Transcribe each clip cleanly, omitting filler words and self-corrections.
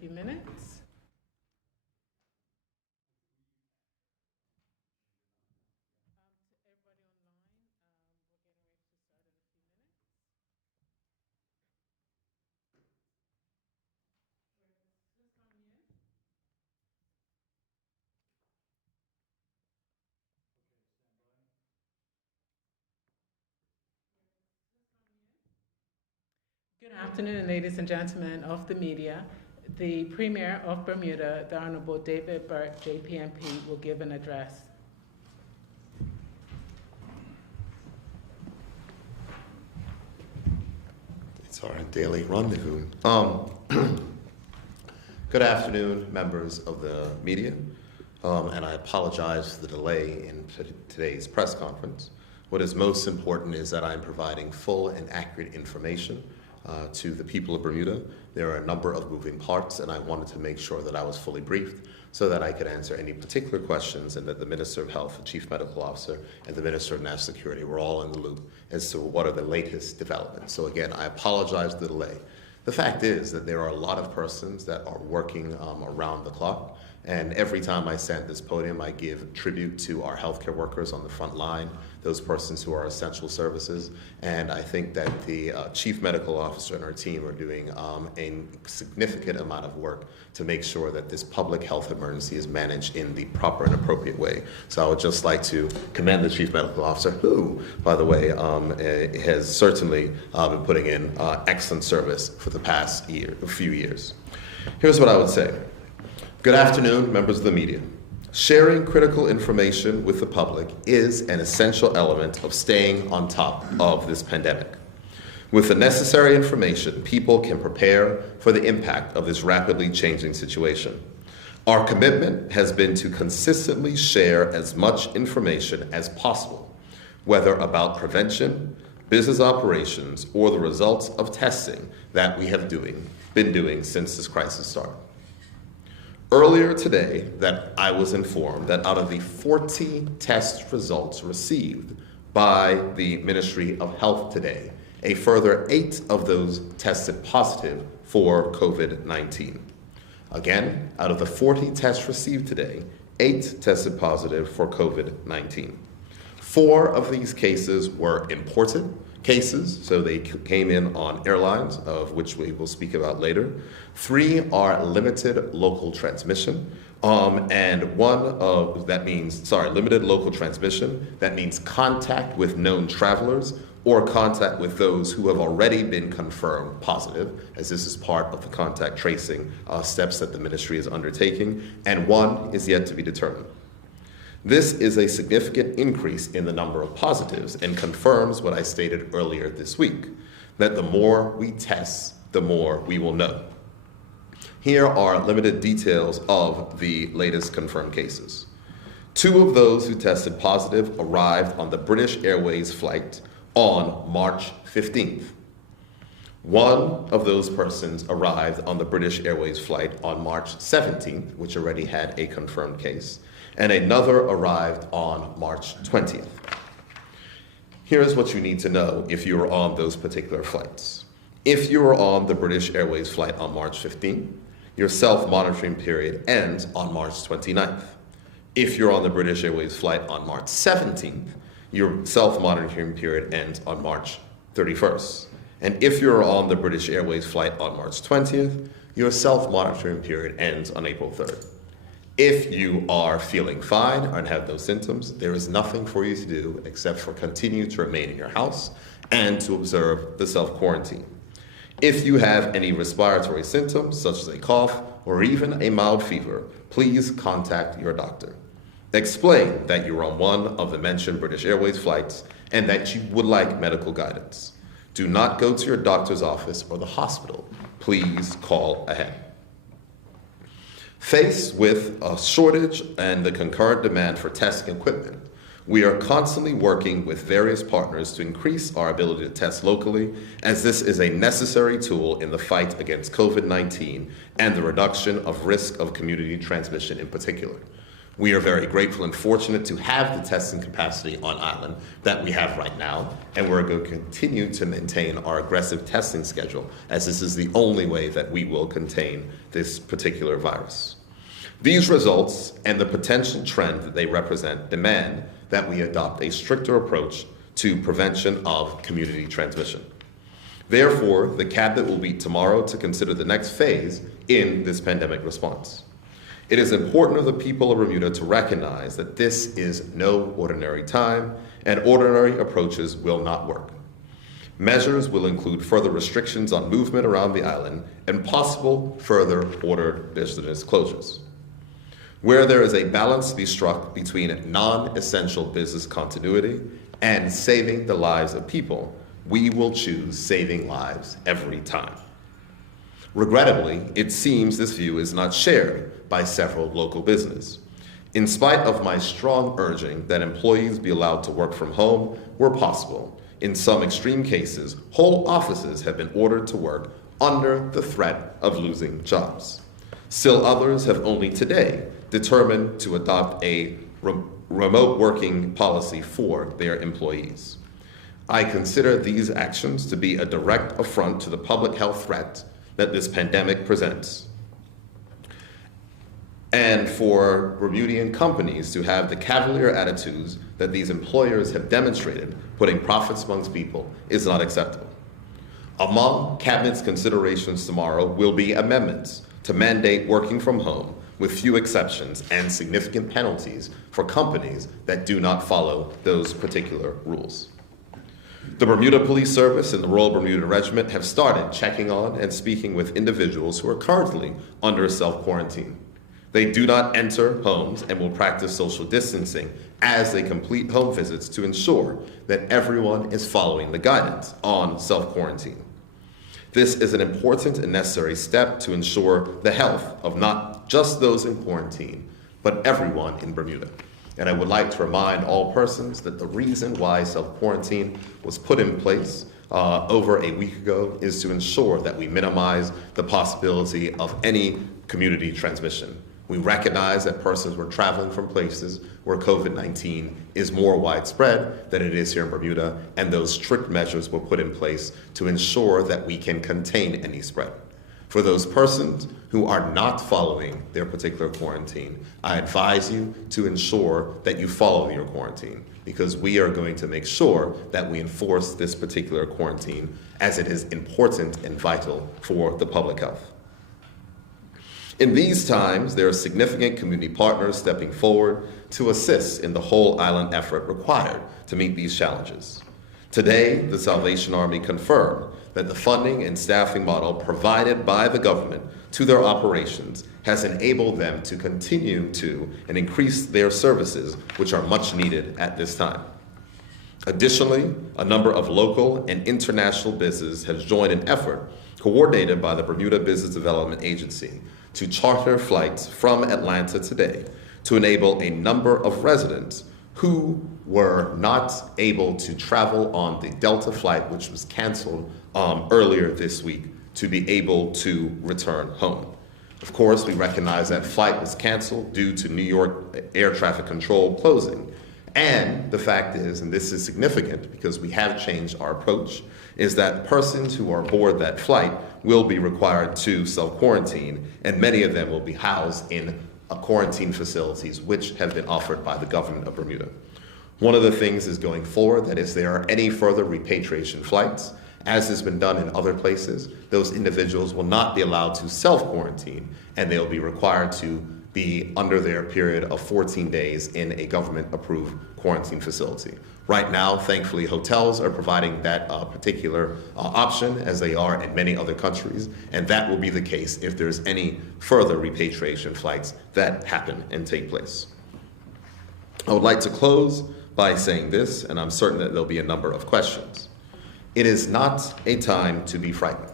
few minutes. Good afternoon, ladies and gentlemen of the media. The Premier of Bermuda, the Honorable David Burt, JPMP, will give an address. It's our daily rendezvous. Good afternoon, members of the media, and I apologize for the delay in today's press conference. What is most important is that I'm providing full and accurate information to the people of Bermuda. There are a number of moving parts, and I wanted to make sure that I was fully briefed so that I could answer any particular questions, and that the Minister of Health, the Chief Medical Officer, and the Minister of National Security were all in the loop as to what are the latest developments. So again, I apologize for the delay. The fact is that there are a lot of persons that are working around the clock, and every time I stand at this podium, I give tribute to our healthcare workers on the front line, those persons who are essential services, and I think that the Chief Medical Officer and our team are doing a significant amount of work to make sure that this public health emergency is managed in the proper and appropriate way. So I would just like to commend the Chief Medical Officer, who, by the way, has certainly been putting in excellent service for the past few years. Here's what I would say. Good afternoon, members of the media. Sharing critical information with the public is an essential element of staying on top of this pandemic. With the necessary information, people can prepare for the impact of this rapidly changing situation. Our commitment has been to consistently share as much information as possible, whether about prevention, business operations, or the results of testing that we have been doing since this crisis started. Earlier today, that I was informed that out of the 40 test results received by the Ministry of Health today, a further 8 of those tested positive for COVID-19. Again, out of the 40 tests received today, 8 tested positive for COVID-19. 4 of these cases were imported cases, so they came in on airlines, of which we will speak about later. 3 are limited local transmission, and limited local transmission, that means contact with known travelers or contact with those who have already been confirmed positive, as this is part of the contact tracing steps that the ministry is undertaking, and 1 is yet to be determined. This is a significant increase in the number of positives and confirms what I stated earlier this week, that the more we test, the more we will know. Here are limited details of the latest confirmed cases. 2 of those who tested positive arrived on the British Airways flight on March 15th. 1 of those persons arrived on the British Airways flight on March 17th, which already had a confirmed case, and another arrived on March 20th. Here's what you need to know if you were on those particular flights. If you were on the British Airways flight on March 15th, your self-monitoring period ends on March 29th. If you're on the British Airways flight on March 17th, your self-monitoring period ends on March 31st. And if you're on the British Airways flight on March 20th, your self-monitoring period ends on April 3rd. If you are feeling fine and have no symptoms, there is nothing for you to do except for continue to remain in your house and to observe the self-quarantine. If you have any respiratory symptoms, such as a cough or even a mild fever, please contact your doctor. Explain that you're on one of the mentioned British Airways flights and that you would like medical guidance. Do not go to your doctor's office or the hospital. Please call ahead. Faced with a shortage and the concurrent demand for testing equipment, we are constantly working with various partners to increase our ability to test locally, as this is a necessary tool in the fight against COVID-19 and the reduction of risk of community transmission in particular. We are very grateful and fortunate to have the testing capacity on island that we have right now, and we're going to continue to maintain our aggressive testing schedule, as this is the only way that we will contain this particular virus. These results and the potential trend that they represent demand that we adopt a stricter approach to prevention of community transmission. Therefore, the Cabinet will meet tomorrow to consider the next phase in this pandemic response. It is important of the people of Bermuda to recognize that this is no ordinary time, and ordinary approaches will not work. Measures will include further restrictions on movement around the island and possible further ordered business closures. Where there is a balance to be struck between non-essential business continuity and saving the lives of people, we will choose saving lives every time. Regrettably, it seems this view is not shared by several local business. In spite of my strong urging that employees be allowed to work from home where possible, in some extreme cases, whole offices have been ordered to work under the threat of losing jobs. Still others have only today determined to adopt a remote working policy for their employees. I consider these actions to be a direct affront to the public health threat that this pandemic presents, and for Bermudian companies to have the cavalier attitudes that these employers have demonstrated, putting profits amongst people, is not acceptable. Among Cabinet's considerations tomorrow will be amendments to mandate working from home with few exceptions and significant penalties for companies that do not follow those particular rules. The Bermuda Police Service and the Royal Bermuda Regiment have started checking on and speaking with individuals who are currently under self-quarantine. They do not enter homes and will practice social distancing as they complete home visits to ensure that everyone is following the guidance on self-quarantine. This is an important and necessary step to ensure the health of not just those in quarantine, but everyone in Bermuda. And I would like to remind all persons that the reason why self-quarantine was put in place over a week ago is to ensure that we minimize the possibility of any community transmission. We recognize that persons were traveling from places where COVID-19 is more widespread than it is here in Bermuda, and those strict measures were put in place to ensure that we can contain any spread. For those persons who are not following their particular quarantine, I advise you to ensure that you follow your quarantine, because we are going to make sure that we enforce this particular quarantine, as it is important and vital for the public health. In these times, there are significant community partners stepping forward to assist in the whole island effort required to meet these challenges. Today, the Salvation Army confirmed that the funding and staffing model provided by the government to their operations has enabled them to continue to and increase their services, which are much needed at this time. Additionally, a number of local and international businesses has joined an effort coordinated by the Bermuda Business Development Agency to charter flights from Atlanta today to enable a number of residents who were not able to travel on the Delta flight, which was canceled earlier this week, to be able to return home. Of course, we recognize that flight was canceled due to New York air traffic control closing. And the fact is, and this is significant because we have changed our approach, is that persons who are aboard that flight will be required to self-quarantine, and many of them will be housed in quarantine facilities which have been offered by the government of Bermuda. One of the things is going forward that if there are any further repatriation flights, as has been done in other places, those individuals will not be allowed to self-quarantine, and they'll be required to be under their period of 14 days in a government-approved quarantine facility. Right now, thankfully, hotels are providing that particular option, as they are in many other countries, and that will be the case if there's any further repatriation flights that happen and take place. I would like to close by saying this, and I'm certain that there'll be a number of questions. It is not a time to be frightened.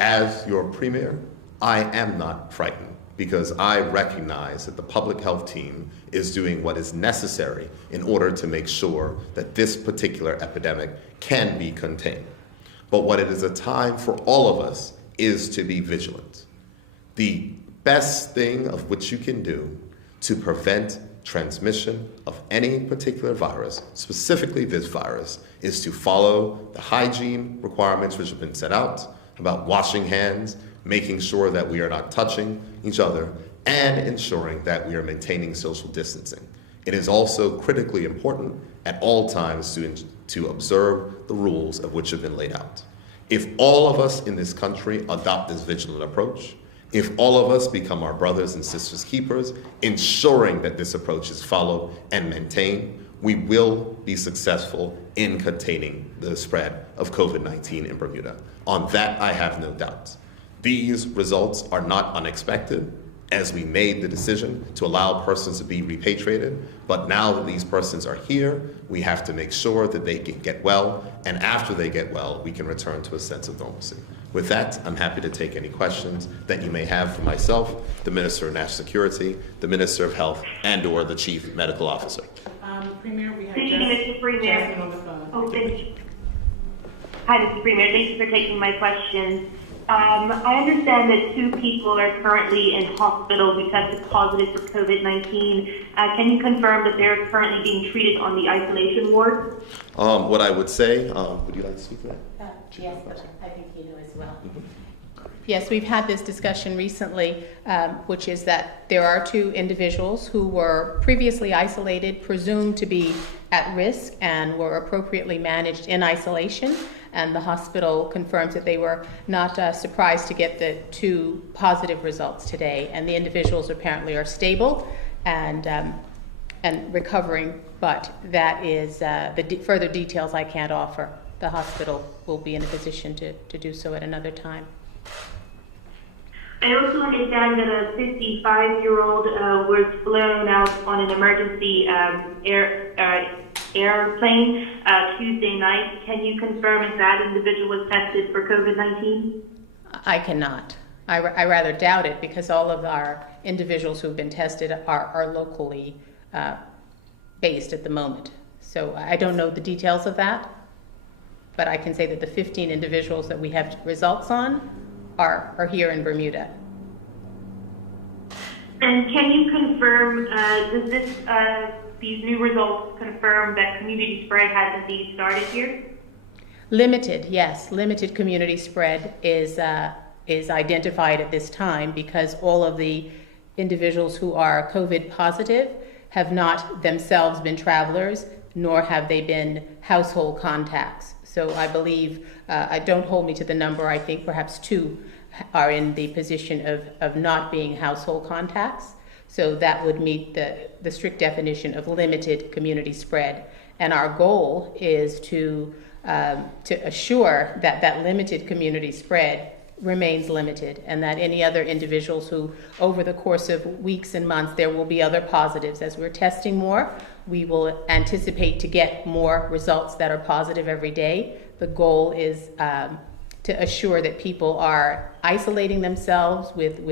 As your premier, I am not frightened, because I recognize that the public health team is doing what is necessary in order to make sure that this particular epidemic can be contained. But what it is a time for all of us is to be vigilant. The best thing of which you can do to prevent transmission of any particular virus, specifically this virus, is to follow the hygiene requirements which have been set out about washing hands, making sure that we are not touching each other, and ensuring that we are maintaining social distancing. It is also critically important at all times to observe the rules of which have been laid out. If all of us in this country adopt this vigilant approach, if all of us become our brothers and sisters keepers, ensuring that this approach is followed and maintained, we will be successful in containing the spread of COVID-19 in Bermuda. On that, I have no doubt. These results are not unexpected, as we made the decision to allow persons to be repatriated. But now that these persons are here, we have to make sure that they can get well, and after they get well, we can return to a sense of normalcy. With that, I'm happy to take any questions that you may have for myself, the Minister of National Security, the Minister of Health, and/or the Chief Medical Officer. Premier, we have Thank you, Mr. Premier. Jasmine on the phone. Oh, thank you. Hi, Mr. Premier. Thank you for taking my questions. I understand that 2 people are currently in hospital who tested positive for COVID-19. Can you confirm that they're currently being treated on the isolation ward? What I would say, would you like to speak to that? Yes, I think you know as well. Yes, we've had this discussion recently, which is that there are 2 individuals who were previously isolated, presumed to be at risk, and were appropriately managed in isolation. And the hospital confirms that they were not surprised to get the 2 positive results today. And the individuals apparently are stable and recovering, but that is the further details I can't offer. The hospital will be in a position to do so at another time. I also understand that a 55-year-old was flown out on an emergency airplane Tuesday night. Can you confirm if that individual was tested for COVID-19? I cannot. I rather doubt it, because all of our individuals who have been tested are locally based at the moment. So I don't know the details of that, but I can say that the 15 individuals that we have results on are here in Bermuda. And can you confirm, does these new results confirm that community spread has indeed started here? Limited, yes. Limited community spread is identified at this time, because all of the individuals who are COVID positive have not themselves been travelers, nor have they been household contacts. So I believe, don't hold me to the number, I think perhaps 2 are in the position of not being household contacts. So that would meet the strict definition of limited community spread. And our goal is to assure that that limited community spread remains limited, and that any other individuals who, over the course of weeks and months, there will be other positives. As we're testing more, we will anticipate to get more results that are positive every day. The goal is to assure that people are isolating themselves with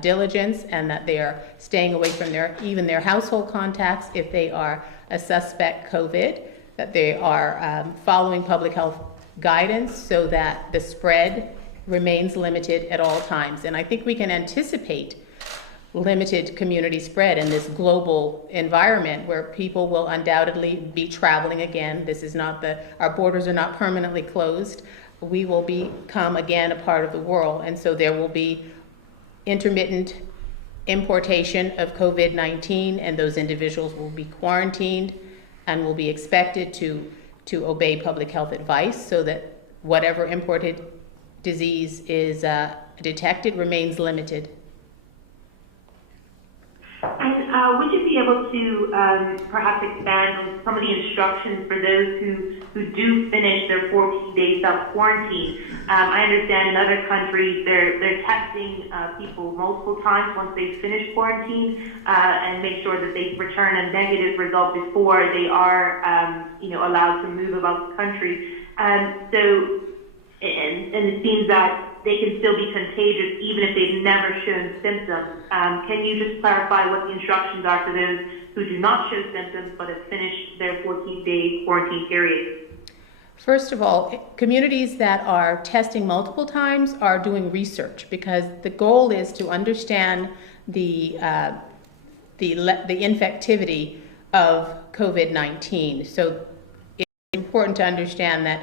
diligence, and that they are staying away from even their household contacts if they are a suspect COVID, that they are following public health guidance so that the spread remains limited at all times. And I think we can anticipate limited community spread in this global environment where people will undoubtedly be traveling again. This is not our borders are not permanently closed. We will become again a part of the world, and so there will be intermittent importation of COVID-19, and those individuals will be quarantined and will be expected to obey public health advice, so that whatever imported disease is detected remains limited. And would you be able to perhaps expand on some of the instructions for those who do finish their 14-day self-quarantine? I understand in other countries they're testing people multiple times once they've finished quarantine and make sure that they return a negative result before they are allowed to move about the country. So it seems that they can still be contagious even if they've never shown symptoms. Can you just clarify what the instructions are for those who do not show symptoms but have finished their 14-day quarantine period? First of all, communities that are testing multiple times are doing research, because the goal is to understand the the infectivity of COVID-19. So it's important to understand that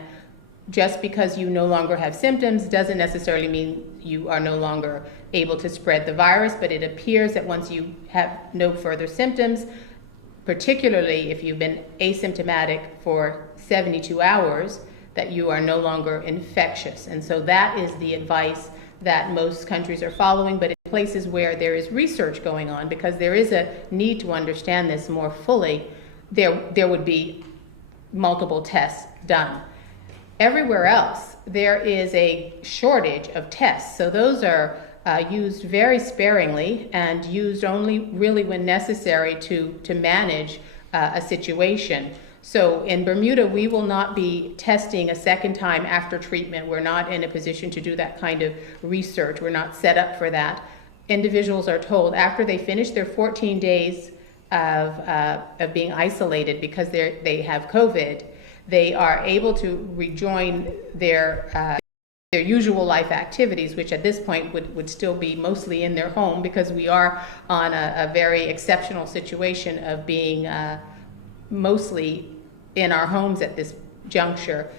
just because you no longer have symptoms doesn't necessarily mean you are no longer able to spread the virus, but it appears that once you have no further symptoms, particularly if you've been asymptomatic for 72 hours, that you are no longer infectious. And so that is the advice that most countries are following, but in places where there is research going on, because there is a need to understand this more fully, there would be multiple tests done. Everywhere else, there is a shortage of tests. So those are used very sparingly and used only really when necessary to manage a situation. So in Bermuda, we will not be testing a second time after treatment. We're not in a position to do that kind of research. We're not set up for that. Individuals are told after they finish their 14 days of being isolated because they have COVID, they are able to rejoin their usual life activities, which at this point would still be mostly in their home, because we are on a very exceptional situation of being mostly in our homes at this juncture.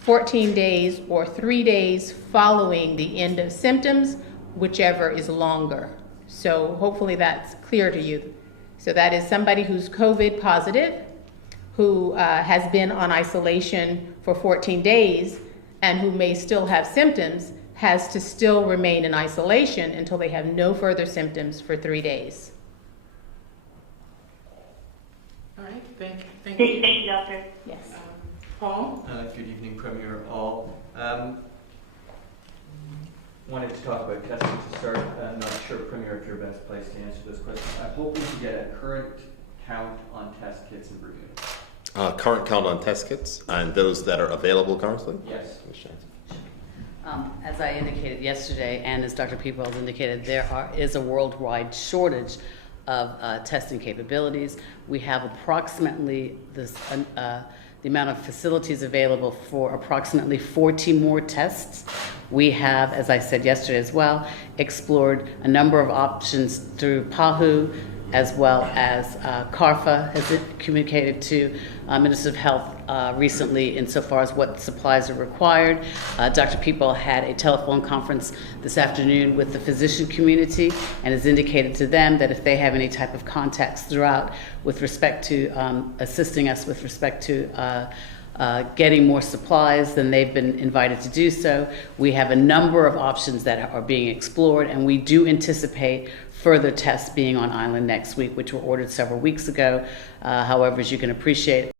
14 days or 3 days following the end of symptoms, whichever is longer. So hopefully that's clear to you. So that is somebody who's COVID positive, who has been on isolation for 14 days and who may still have symptoms, has to still remain in isolation until they have no further symptoms for 3 days. All right, thank you. Thank you, Doctor. Yes. Paul? Good evening, Premier All. Wanted to talk about testing to start. I'm not sure, Premier, if you're best placed to answer this question. I'm hoping to get a current count on test kits in Bermuda. Current count on test kits and those that are available currently? Yes. As I indicated yesterday, and as Dr. Peoples indicated, there is a worldwide shortage of testing capabilities. We have approximately the amount of facilities available for approximately 40 more tests. We have, as I said yesterday as well, explored a number of options through PAHU, as well as CARFA has communicated to Minister of Health recently insofar as what supplies are required. Dr. People had a telephone conference this afternoon with the physician community and has indicated to them that if they have any type of contacts throughout with respect to assisting us with respect to getting more supplies, then they've been invited to do so. We have a number of options that are being explored, and we do anticipate further tests being on island next week, which were ordered several weeks ago. However, as you can appreciate,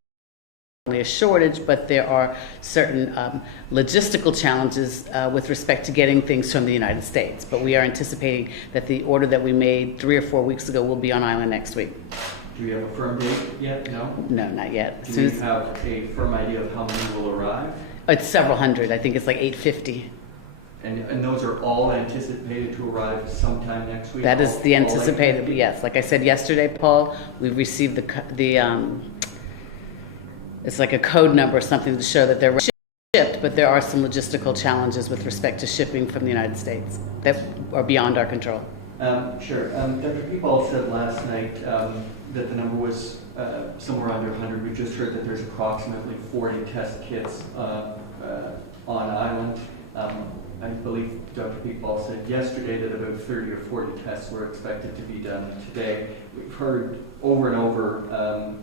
only a shortage, but there are certain logistical challenges with respect to getting things from the United States. But we are anticipating that the order that we made 3 or 4 weeks ago will be on island next week. Do we have a firm date yet? No? No, not yet. Do we have a firm idea of how many will arrive? It's several hundred. I think it's like 850. And those are all anticipated to arrive sometime next week? That is the All anticipated, yes. Like I said yesterday, Paul, we've received it's like a code number or something to show that they're shipped, but there are some logistical challenges with respect to shipping from the United States that are beyond our control. Sure. Dr. People said last night that the number was somewhere under 100. We just heard that there's approximately 40 test kits on island. I believe Dr. People said yesterday that about 30 or 40 tests were expected to be done today. We've heard over and over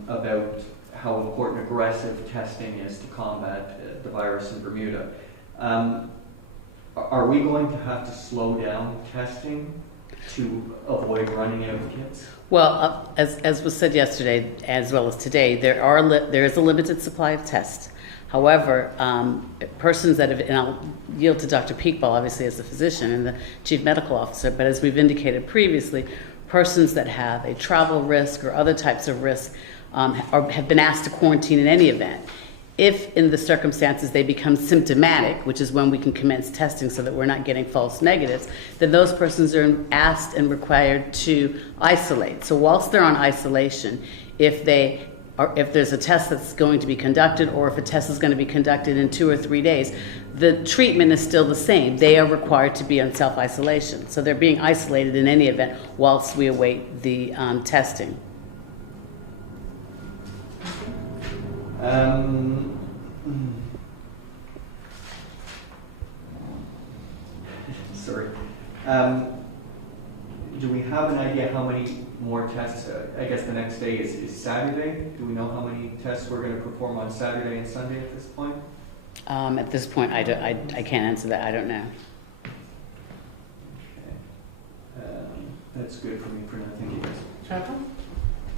about how important aggressive testing is to combat the virus in Bermuda. Are we going to have to slow down testing to avoid running out of kits? Well, as was said yesterday, as well as today, there is a limited supply of tests. However, persons that have, and I'll yield to Dr. Peekball, obviously, as the physician and the chief medical officer, but as we've indicated previously, persons that have a travel risk or other types of risk have been asked to quarantine in any event. If in the circumstances they become symptomatic, which is when we can commence testing so that we're not getting false negatives, then those persons are asked and required to isolate. So whilst they're on isolation, if there's a test that's going to be conducted, or if a test is going to be conducted in 2 or 3 days, the treatment is still the same. They are required to be on self-isolation. So they're being isolated in any event whilst we await the testing. Sorry. Do we have an idea how many more tests? I guess the next day is Saturday. Do we know how many tests we're going to perform on Saturday and Sunday at this point? At this point, I can't answer that. I don't know. Okay. That's good for me for now. Thank you, guys. Cheryl?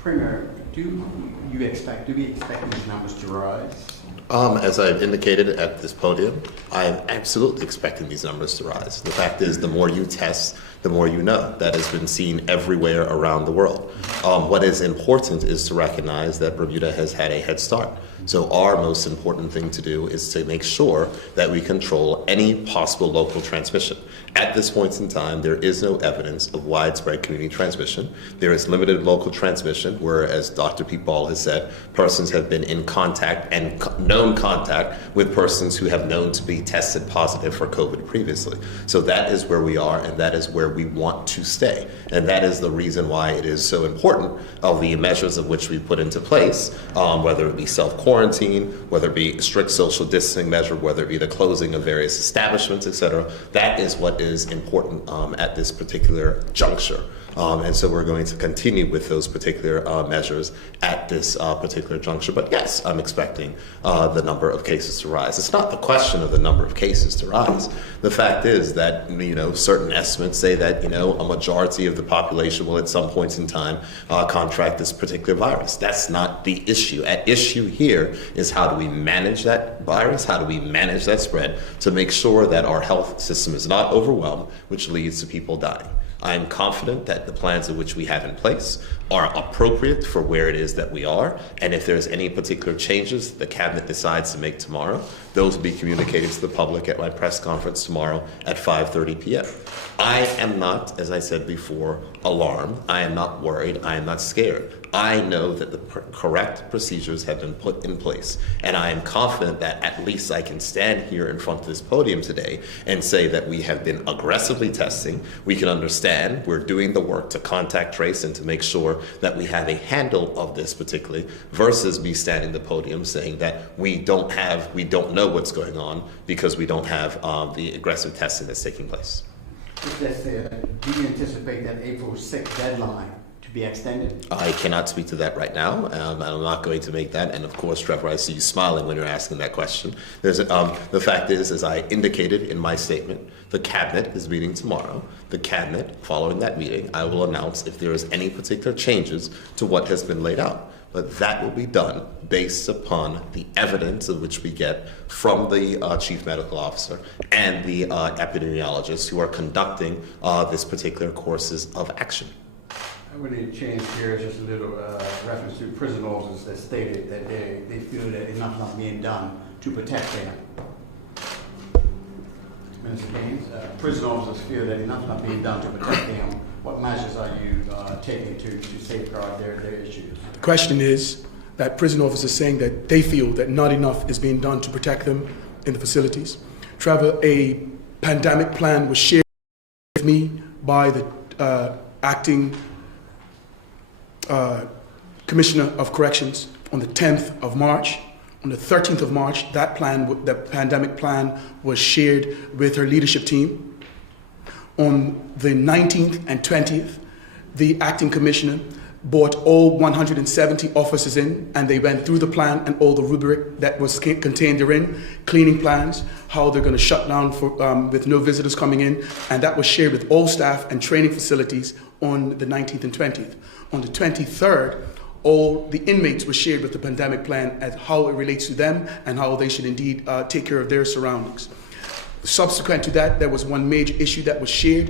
Premier, do we expect these numbers to rise? As I've indicated at this podium, I'm absolutely expecting these numbers to rise. The fact is, the more you test, the more you know. That has been seen everywhere around the world. What is important is to recognize that Bermuda has had a head start. So our most important thing to do is to make sure that we control any possible local transmission. At this point in time, there is no evidence of widespread community transmission. There is limited local transmission where, as Dr. Peatball has said, persons have been in contact and known contact with persons who have known to be tested positive for COVID previously. So that is where we are, and that is where we want to stay. And that is the reason why it is so important of the measures of which we put into place, whether it be self-quarantine, whether it be strict social distancing measure, whether it be the closing of various establishments, etc. That is what is important at this particular juncture. And so we're going to continue with those particular measures at this particular juncture. But yes, I'm expecting the number of cases to rise. It's not the question of the number of cases to rise. The fact is that, certain estimates say that, a majority of the population will at some point in time contract this particular virus. That's not the issue. At issue here is how do we manage that virus? How do we manage that spread to make sure that our health system is not overwhelmed, which leads to people dying. I am confident that the plans in which we have in place are appropriate for where it is that we are, and if there's any particular changes the Cabinet decides to make tomorrow, those will be communicated to the public at my press conference tomorrow at 5:30 p.m. I am not, as I said before, alarmed. I am not worried. I am not scared. I know that the correct procedures have been put in place, and I am confident that at least I can stand here in front of this podium today and say that we have been aggressively testing. We can understand we're doing the work to contact trace and to make sure that we have a handle of this particularly, versus me standing the podium saying that we don't know what's going on because we don't have the aggressive testing that's taking place. Just do you anticipate that April 6th deadline to be extended? I cannot speak to that right now, and I'm not going to make that. And of course, Trevor, I see you smiling when you're asking that question. The fact is, as I indicated in my statement, the Cabinet is meeting tomorrow. The Cabinet, following that meeting, I will announce if there is any particular changes to what has been laid out. But that will be done based upon the evidence of which we get from the Chief Medical Officer and the epidemiologists who are conducting this particular courses of action. I want to change gears just a little. Reference to prison officers that stated that they feel that enough not being done to protect them. Mr. Caines, prison officers feel that enough not being done to protect them. What measures are you taking to safeguard their issues? The question is that prison officers saying that they feel that not enough is being done to protect them in the facilities. Trevor, a pandemic plan was shared with me by the acting Commissioner of Corrections on the 10th of March. On the 13th of March, the pandemic plan was shared with her leadership team. On the 19th and 20th, the acting commissioner brought all 170 officers in, and they went through the plan and all the rubric that was contained therein, cleaning plans, how they're going to shut down with no visitors coming in, and that was shared with all staff and training facilities on the 19th and 20th. On the 23rd, all the inmates were shared with the pandemic plan as how it relates to them and how they should indeed take care of their surroundings. Subsequent to that, there was one major issue that was shared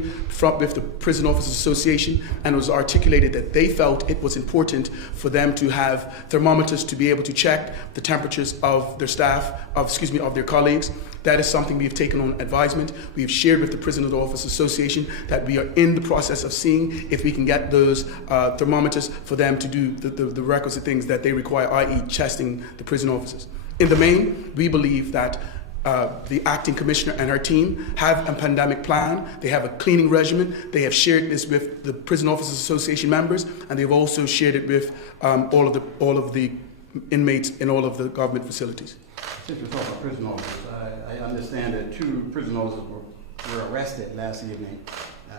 with the Prison Officers Association, and it was articulated that they felt it was important for them to have thermometers to be able to check the temperatures of their staff, of their colleagues. That is something we have taken on advisement. We have shared with the Prison Officers Association that we are in the process of seeing if we can get those thermometers for them to do the requisite things that they require, i.e. testing the prison officers. In the main, we believe that the acting commissioner and her team have a pandemic plan. They have a cleaning regimen. They have shared this with the Prison Officers Association members, and they've also shared it with all of the inmates in all of the government facilities. Since we're talking about prison officers, I understand that 2 prison officers were arrested last evening.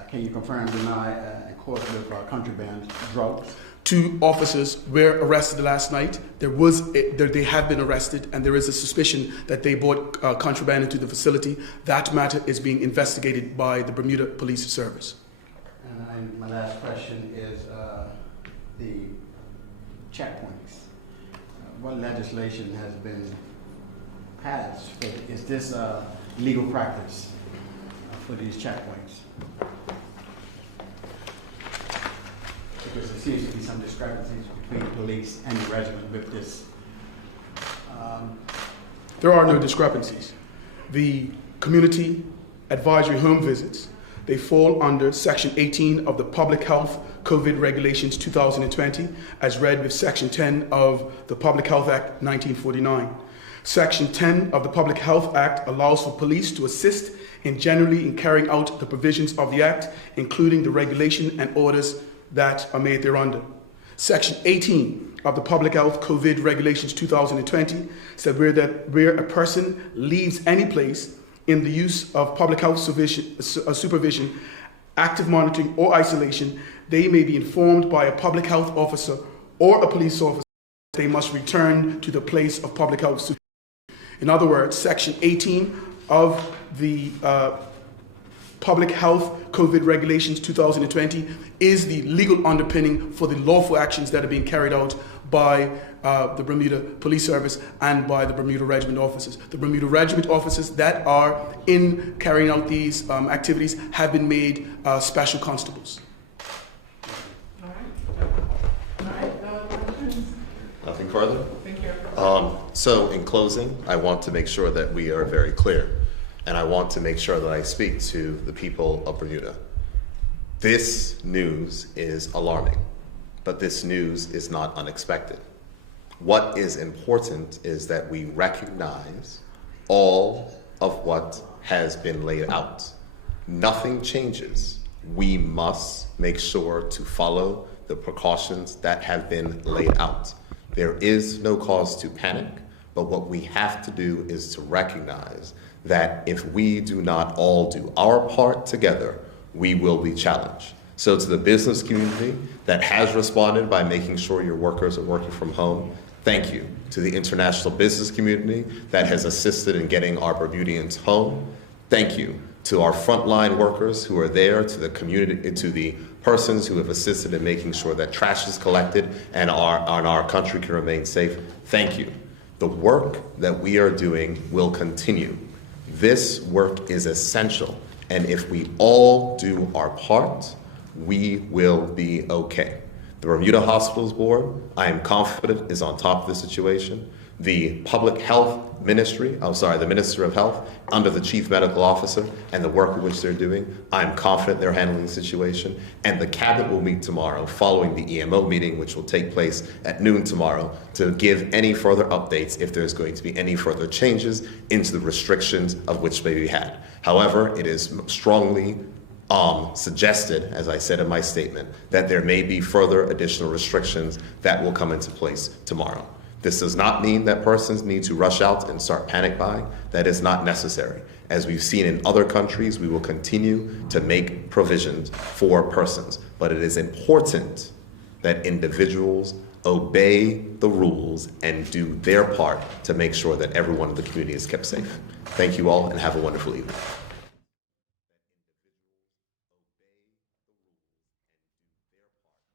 Can you confirm, deny, and cause with contraband drugs? 2 officers were arrested last night. They have been arrested, and there is a suspicion that they brought contraband into the facility. That matter is being investigated by the Bermuda Police Service. And my last question is the checkpoints. What legislation has been passed? Is this legal practice for these checkpoints? Because there seems to be some discrepancies between the police and the regiment with this. There are no discrepancies. The community advisory home visits, they fall under Section 18 of the Public Health COVID Regulations 2020, as read with Section 10 of the Public Health Act 1949. Section 10 of the Public Health Act allows for police to assist in carrying out the provisions of the Act, including the regulation and orders that are made thereunder. Section 18 of the Public Health COVID Regulations 2020 said where a person leaves any place in the use of public health supervision, active monitoring, or isolation, they may be informed by a public health officer or a police officer that they must return to the place of public health supervision. In other words, Section 18 of the Public Health COVID Regulations 2020 is the legal underpinning for the lawful actions that are being carried out by the Bermuda Police Service and by the Bermuda Regiment officers. The Bermuda Regiment officers that are in carrying out these activities have been made special constables. All right, no other questions? Nothing further? Thank you. So in closing, I want to make sure that we are very clear, and I want to make sure that I speak to the people of Bermuda. This news is alarming, but this news is not unexpected. What is important is that we recognize all of what has been laid out. Nothing changes. We must make sure to follow the precautions that have been laid out. There is no cause to panic, but what we have to do is to recognize that if we do not all do our part together, we will be challenged. So to the business community that has responded by making sure your workers are working from home, thank you. To the international business community that has assisted in getting our Bermudians home, thank you. To our frontline workers who are there, to the community, to the persons who have assisted in making sure that trash is collected and our country can remain safe, thank you. The work that we are doing will continue. This work is essential, and if we all do our part, we will be okay. The Bermuda Hospitals Board, I am confident, is on top of the situation. The Public Health Ministry, the Minister of Health, under the Chief Medical Officer and the work which they're doing, I'm confident they're handling the situation. And the Cabinet will meet tomorrow following the EMO meeting, which will take place at noon tomorrow, to give any further updates if there's going to be any further changes into the restrictions of which may be had. However, it is strongly suggested, as I said in my statement, that there may be further additional restrictions that will come into place tomorrow. This does not mean that persons need to rush out and start panic buying. That is not necessary. As we've seen in other countries, we will continue to make provisions for persons. But it is important that individuals obey the rules and do their part to make sure that everyone in the community is kept safe. Thank you all and have a wonderful evening.